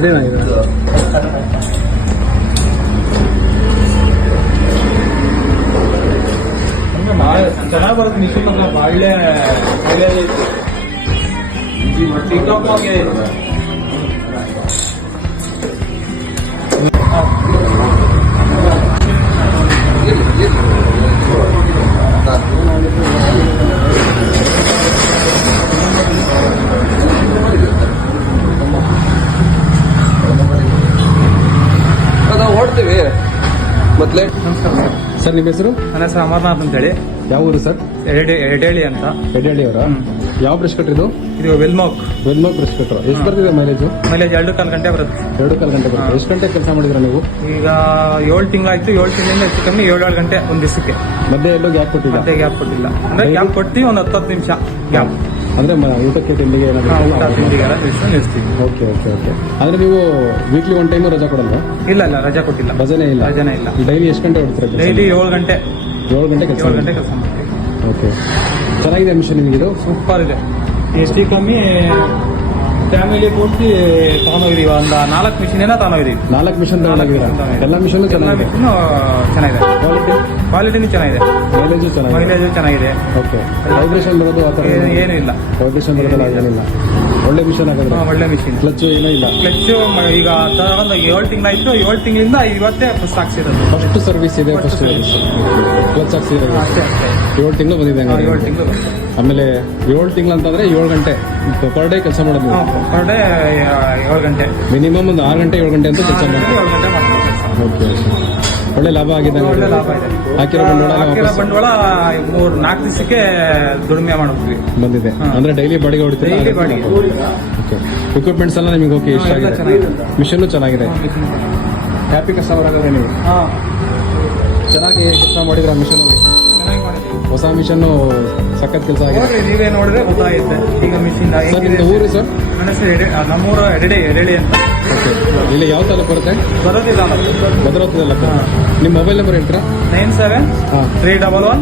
ಸರಿಯಾಗಿದೆ. ಚೆನ್ನಾಗಿ ಬರುತ್ತೆ ಮಿಷಿನ್ ಒಳ್ಳೆ ಓಡ್ತೀವಿ ಮತ್ತೆ. ಸರ್ ನಿಮ್ಮ ಹೆಸರು? ನನ್ನ ಹೆಸರು ಅಮರ್ನಾಥ್ ಅಂತೇಳಿ. ಯಾವ ಊರು ಸರ್? ಎಡೆಳಿ ಅಂತ. ಎಡೆಹಳ್ಳಿ ಅವರ? ಯಾವ ಬ್ರಷ್ ಕಟ್ರಿ ಇದು? ಇದು ವೆಲ್ಮಾಕ್ ಬ್ರಷ್ ಕಟ್ರ. ಎಷ್ಟು ಬರ್ತಿದೆ ಮೈಲೇಜ್? 2.25 ಗಂಟೆ ಬರುತ್ತೆ. 2.25 ಗಂಟೆ ಬರುತ್ತೆ. ಎಷ್ಟು ಗಂಟೆ ಕೆಲಸ ಮಾಡಿದ್ರ ನೀವು? ಈಗ 7 ತಿಂಗಳಾಯ್ತು. 7 ತಿಂಗಳಿಂದ ಹೆಚ್ಚು ಕಮ್ಮಿ 7 ಗಂಟೆ ಒಂದ್ ದಿವಸಕ್ಕೆ. ಮಧ್ಯೆ ಎಲ್ಲೂ ಗ್ಯಾಪ್ ಕೊಟ್ಟಿಲ್ಲ? ಮತ್ತೆ ಗ್ಯಾಪ್ ಕೊಟ್ಟಿಲ್ಲ. ಅಂದ್ರೆ ಗ್ಯಾಪ್ ಕೊಡ್ತೀವಿ, ಒಂದು 10 ನಿಮಿಷ ಗ್ಯಾಪ್. ಅಂದ್ರೆ ಊಟಕ್ಕೆ ತಿಂಡಿಗೆ ಊಟ ತಿಂಡಿಗೆಲ್ಲ ನಿಲ್ಲಿಸ್ತೀವಿ. Okay okay okay. ಅಂದ್ರೆ ನೀವು ವೀಕ್ಲಿ 1 ಟೈಮ್ ರಜಾ ಕೊಡಲ್ವಾ? ಇಲ್ಲ ರಜಾ ಕೊಟ್ಟಿಲ್ಲ. ರಜಾನೇ ಇಲ್ಲ. ಡೈಲಿ ಎಷ್ಟು ಗಂಟೆ ಹೊಡ್ತೀರಾ? ಡೈಲಿ 7 ಗಂಟೆ. 7 ಗಂಟೆ ಕೆಲಸ ಮಾಡ್ತೀವಿ. ಓಕೆ. ಚೆನ್ನಾಗಿದೆ ಮಿಷನ್ ನಿಮಗೆ ಇದು? ಸೂಪರ್ ಇದೆ. ಹೆಚ್ಚು ಕಮ್ಮಿ ಫ್ಯಾಮಿಲಿ ಪೂರ್ತಿ ತಗೊಂಡೋಗಿದೀವಿ. ಒಂದು 4 ಮಿಷಿನ್ ತಗೊಂಡೋಗಿದೀವಿ. 4 ಮಿಷನ್ ತಗೊಂಡೋಗಿದ್ದೀರಾ? ಎಲ್ಲ ಮಿಷನ್ ಚೆನ್ನಾಗಿದೆ. ಚೆನ್ನಾಗಿದೆ. ಕ್ವಾಲಿಟಿನೂ ಚೆನ್ನಾಗಿದೆ. ಮೈಲೇಜ್ ಚೆನ್ನಾಗಿದೆ. ಓಕೆ. ವೈಬ್ರೇಷನ್ ಬರೋದು ಆ ಥರ ಏನಿಲ್ಲ. ವೈಬ್ರೇಷನ್ ಬರೋದಲ್ಲ, ಏನಿಲ್ಲ. ಒಳ್ಳೆ ಮಿಷನ್ ಆಗೋದು. ಒಳ್ಳೆ ಮಿಷಿನ್. ಕ್ಲಚ್ ಏನೂ ಇಲ್ಲ. ಕ್ಲಚ್ ಈಗ ತಗೊಂಡು 7 ತಿಂಗಳಾಯ್ತು. 7 ತಿಂಗಳಿಂದ ಇವತ್ತೇ ಫಸ್ಟ್ ಹಾಕ್ಸಿರೋದು. ಫಸ್ಟ್ ಸರ್ವಿಸ್ ಇದೆ. ಫಸ್ಟ್ ಕ್ಲಚ್ ಹಾಕ್ಸಿರೋದು 7 ತಿಂಗಳು ಬಂದಿದೆ. 7 ತಿಂಗಳು. ಆಮೇಲೆ 7 ತಿಂಗಳು ಅಂತಂದ್ರೆ 7 ಗಂಟೆ ಪರ್ ಡೇ ಕೆಲಸ ಮಾಡೋದು. ಪರ್ ಡೇ 7 ಗಂಟೆ. ಮಿನಿಮಮ್ ಒಂದು 6 ಗಂಟೆ 7 ಗಂಟೆ ಅಂತ ಕೆಲಸ ಮಾಡ್ತೀವಿ. 7 ಗಂಟೆ ಮಾಡ್ತೀವಿ. ಓಕೆ. ಒಳ್ಳೆ ಲಾಭ ಆಗಿದೆ. ಒಳ್ಳೆ ಲಾಭ ಇದೆ. ಹಾಕಿರೋ ಬಂಡವಾಳ 3-4 ದಿವಸಕ್ಕೆ ದುಡಿಮೆ ಮಾಡ್ತೀವಿ. ಬಂದಿದೆ. ಅಂದ್ರೆ ಡೈಲಿ ಬಾಡಿಗೆ ಹೊಡಿತೀವಿ. ಓಕೆ. ಇಕ್ವಿಪ್ಮೆಂಟ್ಸ್ ಎಲ್ಲ ನಿಮಗೆ ಓಕೆ, ಇಷ್ಟ ಆಗಿದೆ. ಮಿಷನ್ ಚೆನ್ನಾಗಿದೆ. ಹ್ಯಾಪಿ ಕಸ್ಟಮರ್ ಆಗಿದೆ ನೀವು. ಚೆನ್ನಾಗಿ ಕೆಲಸ ಮಾಡಿದ್ರೆ ಮಿಷನ್. ಹೊಸ ಮಿಷನ್ ಸಖತ್ ಕೆಲಸ ಆಗಿದೆ. ನೀವೇ ನೋಡಿದ್ರೆ ಗೊತ್ತಾಗುತ್ತೆ ಈಗ ಮಿಷಿನ್. ಸರ್ ನಿಮ್ದು ಊರು ಸರ್? ನಮ್ಮೂರು ಎಡೆಳಿ ಅಂತ. ಓಕೆ. ಇಲ್ಲಿ ಯಾವ ತಾಲೂಕು ಬರುತ್ತೆ? ಭದ್ರಾವತಿದಲ್ಲ. ನಿಮ್ಮ ಮೊಬೈಲ್ ನಂಬರ್ ಹೇಳ್ತೀರಾ? 97-311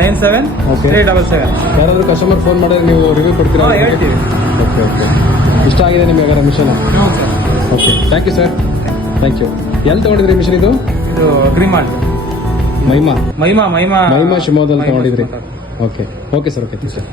97-377. ಯಾರಾದ್ರೂ ಕಸ್ಟಮರ್ ಫೋನ್ ಮಾಡಿದ್ರೆ ನೀವು ರಿವ್ಯೂ ಕೊಡ್ತೀರಾ? ಹೇಳ್ತೀವಿ. Okay okay. ಇಷ್ಟ ಆಗಿದೆ ನಿಮಗೆ ಹಾಗಾದ್ರೆ machine? Okay. Thank you sir. Thank you. ಎಲ್ಲಿ ತಗೊಂಡಿದ್ರಿ ಮಿಷನ್ ಇದು? ಇದು ಅಗ್ರಿಮಾಲ್ಟ್. ಮಹಿಮಾ ಶಿವಮೊಗ್ಗದಲ್ಲಿ ಶಿವಮೊಗ್ಗದಲ್ಲಿ ತಗೊಂಡಿದ್ರಿ. Okay okay sir. Okay sir.